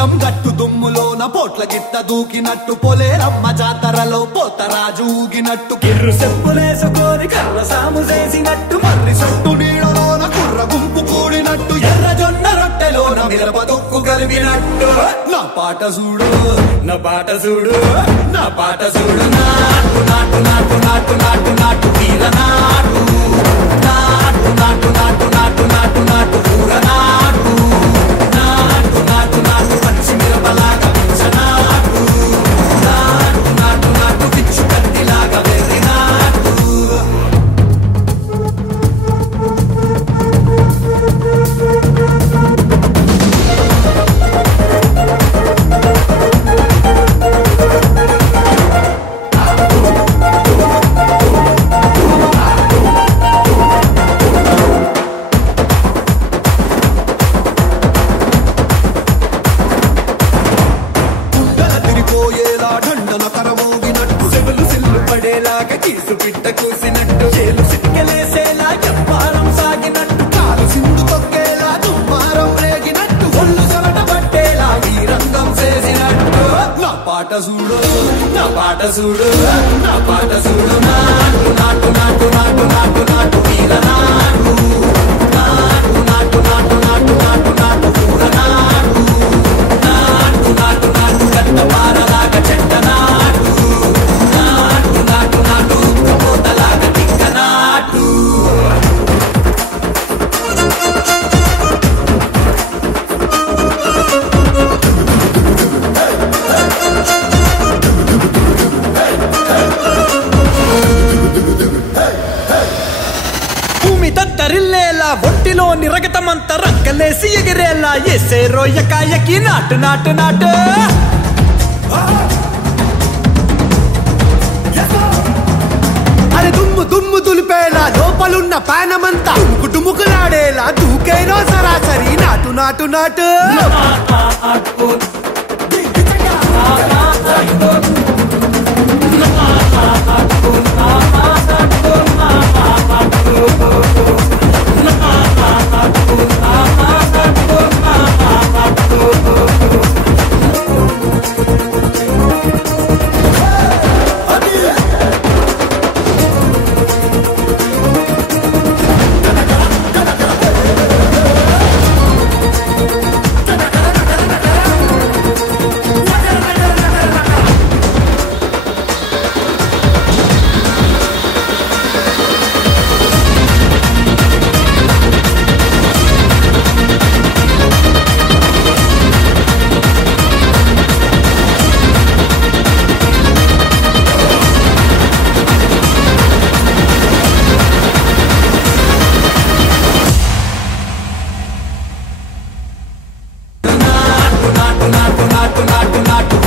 పొలం గట్టు దుమ్ములోన పోట్ల గిట్ట దూకినట్టు పొలేరమ్మ జాతరలో పోతరాజు ఊగినట్టు కిర్రు చెప్పులేసుకొని కర్ర సాము చేసినట్టు మర్రి సొట్టు నీడలోన కుర్ర గుంపు కూడినట్టు ఎర్ర జొన్న రొట్టెలోన మిరప దొక్కు కలిపినట్టు నా పాట చూడు నా పాట చూడు నా పాట చూడు నాటు నాటు నాటు నాటు నాటు నాటు వీర నాటు నాటు నాటు నాటు నాటు నాటు నాటు ఊర నాటు నాటు నాటు నాటు పచ్చి మిరపలాగా పిచ్చ నాటు నాటు నాటు నాటు పిచ్చు కత్తిలాగా వెర్రి నాటు కీసు పిట్ట కూసినట్టు చేలు సిక్కలేసేలా చెప్పారం సాగినట్టు కాలు సింధు తొక్కేలా దుమ్మారం రేగినట్టు ఒళ్ళు సొరట పట్టేలా ఈ రంగం చేసినట్టు నా పాట చూడు నా పాట చూడు నా పాట చూడు నాటు నాటు నాటు నాటు నాటు నాటు వీర నాటు నాటు నాటు నాటు నాటు నాటు నాటు ఊర నాటు నాటు నాటు నాటు గట్ట పారలాగా చెట్ట నాటు నాటు నాటు నాటు కబోతలాగా తిక్క నాటు భూమి తత్తరిల్లేలా ఒంటిలోని రగతమంతా రక్కలేసి ఎగిరేలా ఎసే రోయకాయకి నాటు నాటు నాటు అరే దుమ్ము దుమ్ము దులిపేలా లోపలున్న పానమంతా డుముకులాడేలా దూకేనో సరాసరి నాటు నాటు నాటు నాటు నాటు నాటు నాటు నాటు